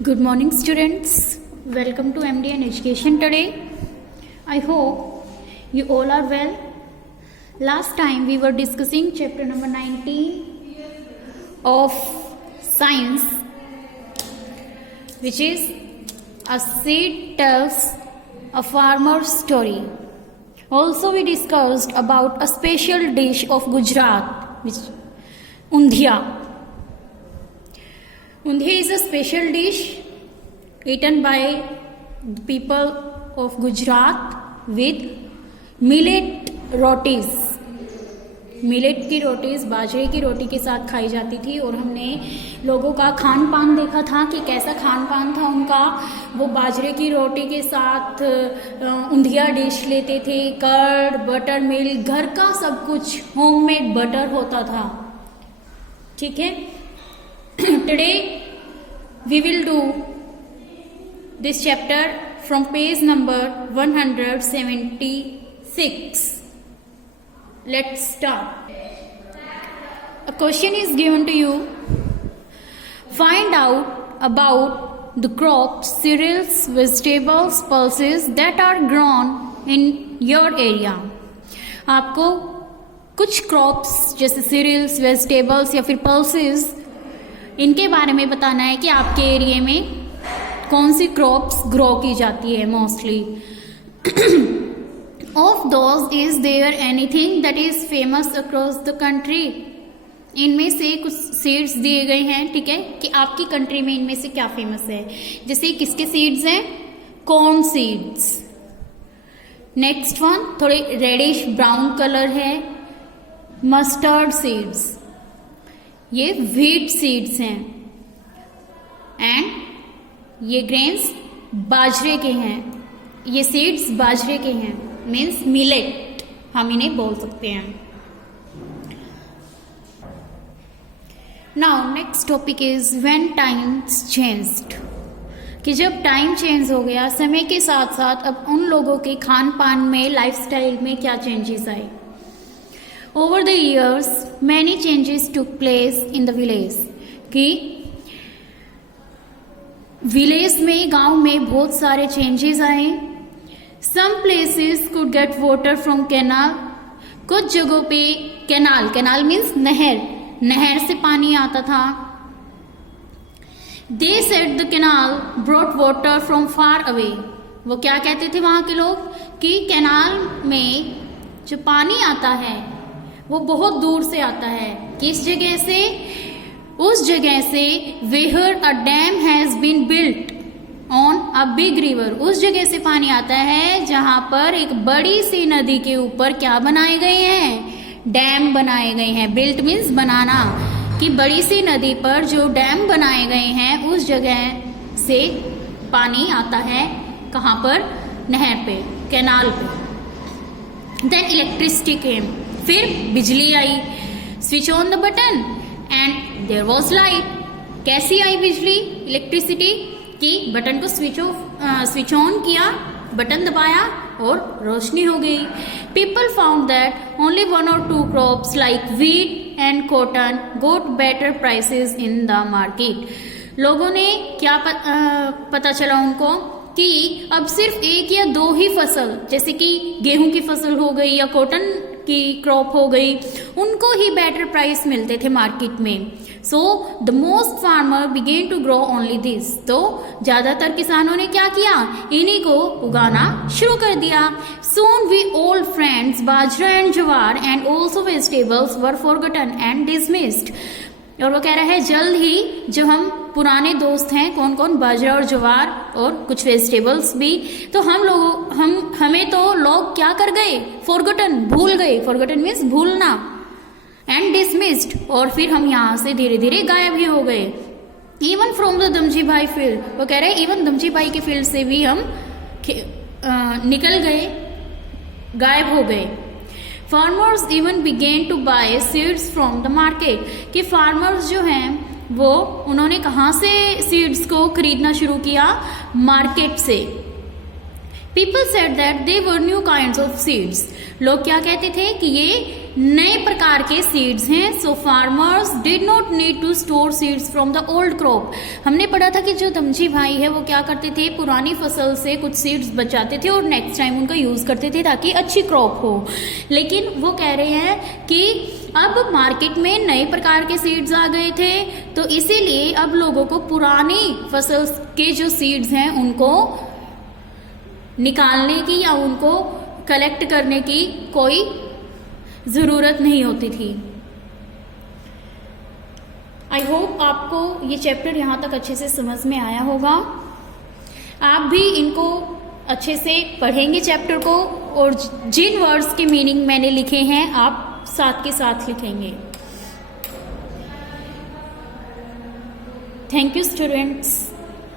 Good morning, students. Welcome to MDN Education today. I hope you all are well. Last time we were discussing chapter number 19 of science, which is a seed tells a farmer's story. Also, we discussed about a special dish of Gujarat, which undhiya. Undhiya is a special dish eaten by people of Gujarat with millet rotis. Millet की रोटीज बाजरे की रोटी के साथ खाई जाती थी और हमने लोगों का खान पान देखा था कि कैसा खान पान था उनका। वो बाजरे की रोटी के साथ ऊंधिया डिश लेते थे, कर्ड, बटर मिल्क, घर का सब कुछ होममेड बटर होता था। ठीक है, today we will do this chapter from page number 176. Let's start. A question is given to you. Find out about the crops, cereals, vegetables, pulses that are grown in your area. आपको कुछ crops जैसे serials, vegetables या फिर pulses, इनके बारे में बताना है कि आपके एरिया में कौन सी क्रॉप्स ग्रो की जाती है mostly. Of those, is there anything that is famous across the country? इनमें से कुछ सीड्स दिए गए हैं, ठीक है, कि आपकी कंट्री में इनमें से क्या फेमस है। जैसे किसके सीड्स हैं? Corn seeds. नेक्स्ट वन थोड़े रेडिश ब्राउन कलर है, मस्टर्ड सीड्स, ये व्हीट सीड्स हैं। एंड ये ग्रेन्स बाजरे के हैं, ये सीड्स बाजरे के हैं, मीन्स मिलेट हम इन्हें बोल सकते हैं। Now next topic is when times changed, कि जब टाइम चेंज हो गया, समय के साथ साथ अब उन लोगों के खान पान में, लाइफस्टाइल में क्या चेंजेस आए। Over the years many changes took place in the village, कि विलेज में, गांव में बहुत सारे चेंजेस आए। Some places could get water from canal. कुछ जगहों पे कैनाल मीन्स नहर से पानी आता था। They said the canal brought water from far away. वो क्या कहते थे वहां के लोग कि कैनाल में जो पानी आता है वो बहुत दूर से आता है। किस जगह से? उस जगह से where a dam has been built on a big river, उस जगह से पानी आता है जहां पर एक बड़ी सी नदी के ऊपर क्या बनाए गए हैं? डैम बनाए गए हैं। बिल्ट मीन्स बनाना, कि बड़ी सी नदी पर जो डैम बनाए गए हैं उस जगह से पानी आता है। कहां पर? नहर पे, कैनाल पे। देन इलेक्ट्रिसिटी केम, फिर बिजली आई। Switch on the button and there was light. कैसी आई बिजली, इलेक्ट्रिसिटी? कि बटन को स्विच ऑन किया, बटन दबाया और रोशनी हो गई। People found that only 1 or 2 crops like wheat and cotton got better prices in the market. लोगों ने क्या पता चला उनको कि अब सिर्फ 1 या 2 ही फसल, जैसे कि गेहूं की फसल हो गई या कॉटन की क्रॉप हो गई, उनको ही बेटर प्राइस मिलते थे मार्केट में। So the most farmer began to grow only this, तो ज्यादातर किसानों ने क्या किया? इन्हीं को उगाना शुरू कर दिया। Soon we old friends bajra and jowar and also vegetables were forgotten and dismissed. और वो कह रहा है जल्द ही जो हम पुराने दोस्त हैं, कौन कौन? बाजरा और ज्वार और कुछ वेजिटेबल्स भी, तो हमें तो लोग क्या कर गए? फॉरगॉटन, भूल गए। फॉरगॉटन मीन्स भूलना। एंड डिसमिस्ड, और फिर हम यहाँ से धीरे धीरे गायब ही हो गए। इवन फ्रॉम द दमजी भाई फील्ड, वो कह रहे हैं इवन दमजी भाई के फील्ड से भी हम निकल गए, गायब हो गए। Farmers even began to buy seeds from the market, कि फार्मर्स जो हैं वो उन्होंने कहाँ से सीड्स को खरीदना शुरू किया? मार्केट से। People said that they were new kinds of seeds, लोग क्या कहते थे कि ये नए प्रकार के सीड्स हैं। So farmers did not need to store seeds from the old crop. हमने पढ़ा था कि जो दमजी भाई है वो क्या करते थे, पुरानी फसल से कुछ सीड्स बचाते थे और नेक्स्ट टाइम उनका यूज करते थे ताकि अच्छी क्रॉप हो। लेकिन वो कह रहे हैं कि अब मार्केट में नए प्रकार के सीड्स आ गए थे, तो इसीलिए अब लोगों को पुरानी फसल के जो सीड्स हैं उनको निकालने की या उनको कलेक्ट करने की कोई ज़रूरत नहीं होती थी। आई होप आपको ये चैप्टर यहाँ तक अच्छे से समझ में आया होगा। आप भी इनको अच्छे से पढ़ेंगे चैप्टर को, और जिन वर्ड्स के मीनिंग मैंने लिखे हैं आप साथ के साथ लिखेंगे। Thank you students.